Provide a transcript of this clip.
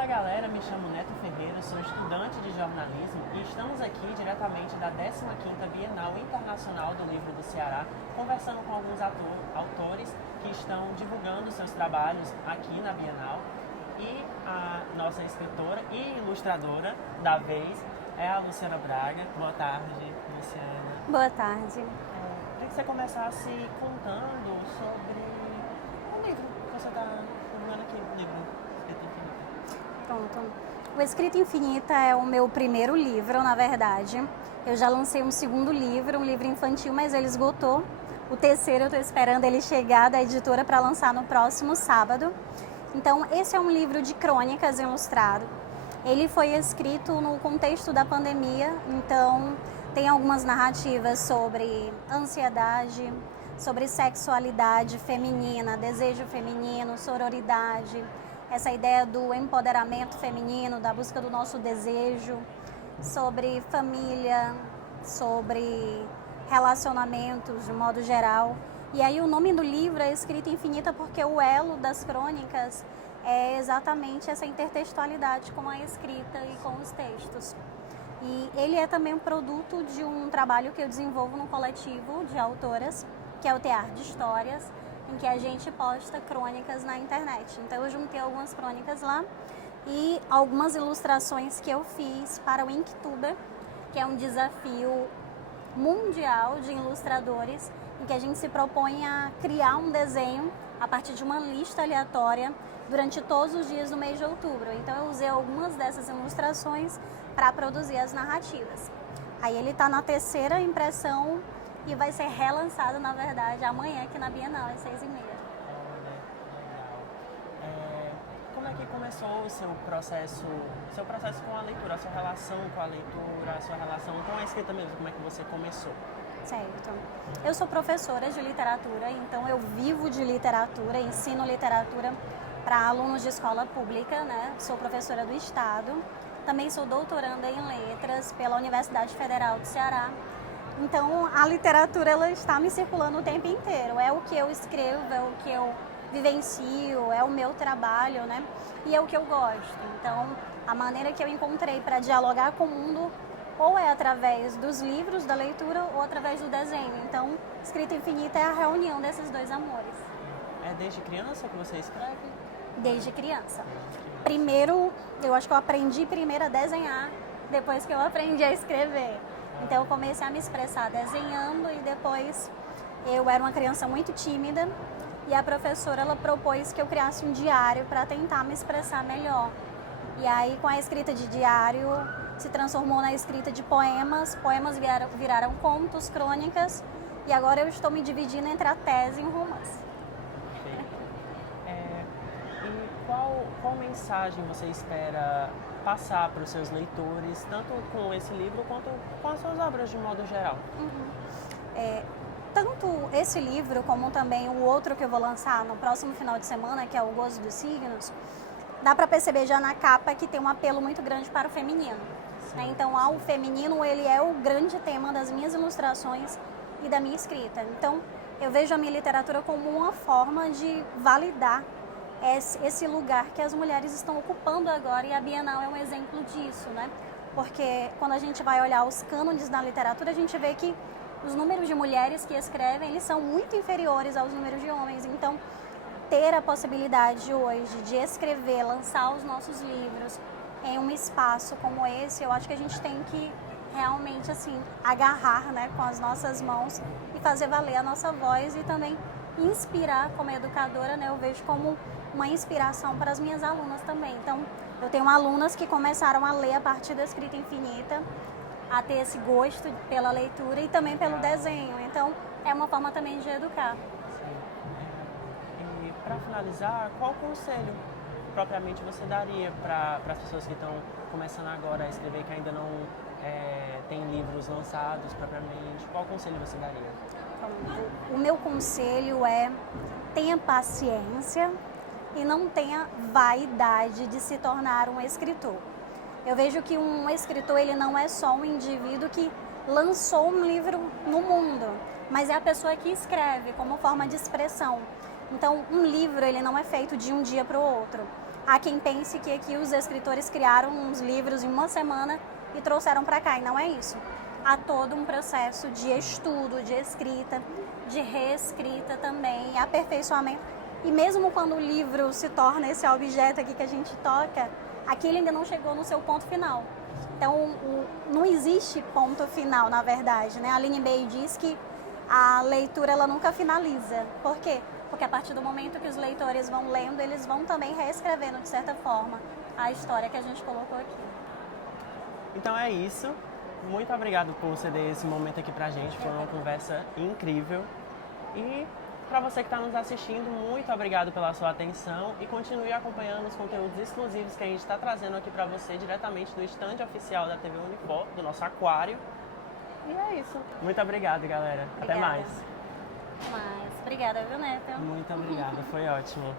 Fala galera, me chamo Neto Ferreira, sou estudante de jornalismo e estamos aqui diretamente da 15ª Bienal Internacional do Livro do Ceará, conversando com alguns autores que estão divulgando seus trabalhos aqui na Bienal. E a nossa escritora e ilustradora da vez é a Luciana Braga. Boa tarde, Luciana. Boa tarde. Queria que você começasse contando sobre o livro que você está divulgando aqui, o livro Escrita Infinita. Pronto. O Escrita Infinita é o meu primeiro livro, na verdade. Eu já lancei um segundo livro, um livro infantil, mas ele esgotou. O terceiro eu estou esperando ele chegar da editora para lançar no próximo sábado. Então, esse é um livro de crônicas ilustrado. Ele foi escrito no contexto da pandemia, então tem algumas narrativas sobre ansiedade, sobre sexualidade feminina, desejo feminino, sororidade, essa ideia do empoderamento feminino, da busca do nosso desejo, sobre família, sobre relacionamentos de modo geral. E aí o nome do livro é Escrita Infinita porque o elo das crônicas é exatamente essa intertextualidade com a escrita e com os textos. E ele é também um produto de um trabalho que eu desenvolvo no coletivo de autoras, que é o Tear de Histórias, em que a gente posta crônicas na internet. Então eu juntei algumas crônicas lá e algumas ilustrações que eu fiz para o Inktuber, que é um desafio mundial de ilustradores, em que a gente se propõe a criar um desenho a partir de uma lista aleatória durante todos os dias do mês de outubro. Então eu usei algumas dessas ilustrações para produzir as narrativas. Aí ele está na terceira impressão e vai ser relançado, na verdade, amanhã aqui na Bienal, às 6h30. Olha, legal. Como é que começou o seu processo com a leitura, a sua relação com a leitura, a sua relação com a escrita mesmo? Como é que você começou? Certo. Eu sou professora de literatura, então eu vivo de literatura, ensino literatura para alunos de escola pública, né? Sou professora do Estado, também sou doutoranda em letras pela Universidade Federal do Ceará. Então a literatura ela está me circulando o tempo inteiro, é o que eu escrevo, é o que eu vivencio, é o meu trabalho, né? E é o que eu gosto. Então a maneira que eu encontrei para dialogar com o mundo ou é através dos livros, da leitura, ou através do desenho. Então, Escrita Infinita é a reunião desses dois amores. É desde criança que você escreve? Desde criança. Primeiro, eu acho que eu aprendi primeiro a desenhar, depois que eu aprendi a escrever. Então, eu comecei a me expressar desenhando e depois eu era uma criança muito tímida e a professora ela propôs que eu criasse um diário para tentar me expressar melhor. E aí, com a escrita de diário, se transformou na escrita de poemas, viraram contos, crônicas, e agora eu estou me dividindo entre a tese e o romance. Perfeito. E qual mensagem você espera passar para os seus leitores, tanto com esse livro quanto com as suas obras de modo geral? Tanto esse livro, como também o outro que eu vou lançar no próximo final de semana, que é o Gozo dos Signos, dá para perceber já na capa que tem um apelo muito grande para o feminino. Então, o feminino ele é o grande tema das minhas ilustrações e da minha escrita. Então, eu vejo a minha literatura como uma forma de validar esse lugar que as mulheres estão ocupando agora, e a Bienal é um exemplo disso, né? Porque quando a gente vai olhar os cânones da literatura, a gente vê que os números de mulheres que escrevem, eles são muito inferiores aos números de homens. Então, ter a possibilidade hoje de escrever, lançar os nossos livros em um espaço como esse, eu acho que a gente tem que realmente assim agarrar, né, com as nossas mãos e fazer valer a nossa voz e também inspirar como educadora, né, eu vejo como uma inspiração para as minhas alunas também. Então, eu tenho alunas que começaram a ler a partir da Escrita Infinita, a ter esse gosto pela leitura e também pelo desenho. Então, é uma forma também de educar. E para finalizar, qual conselho propriamente você daria para as pessoas que estão começando agora a escrever, que ainda não tem livros lançados propriamente? Qual conselho você daria? O meu conselho é: tenha paciência e não tenha vaidade de se tornar um escritor. Eu vejo que um escritor ele não é só um indivíduo que lançou um livro no mundo, mas é a pessoa que escreve como forma de expressão. Então, um livro, ele não é feito de um dia para o outro. Há quem pense que aqui os escritores criaram uns livros em uma semana e trouxeram para cá, e não é isso. Há todo um processo de estudo, de escrita, de reescrita também, aperfeiçoamento. E mesmo quando o livro se torna esse objeto aqui que a gente toca, aquele ainda não chegou no seu ponto final. Então, não existe ponto final, na verdade, né? A Aline Bay diz que a leitura ela nunca finaliza. Por quê? Porque a partir do momento que os leitores vão lendo, eles vão também reescrevendo, de certa forma, a história que a gente colocou aqui. Então é isso. Muito obrigado por ceder esse momento aqui pra gente. Foi uma conversa incrível. E para você que está nos assistindo, muito obrigado pela sua atenção e continue acompanhando os conteúdos exclusivos que a gente está trazendo aqui para você diretamente do estande oficial da TV Unifor, do nosso aquário. E é isso. Muito obrigado, galera. Obrigada. Até mais. Obrigada, viu, Neto? Muito obrigada, foi ótimo.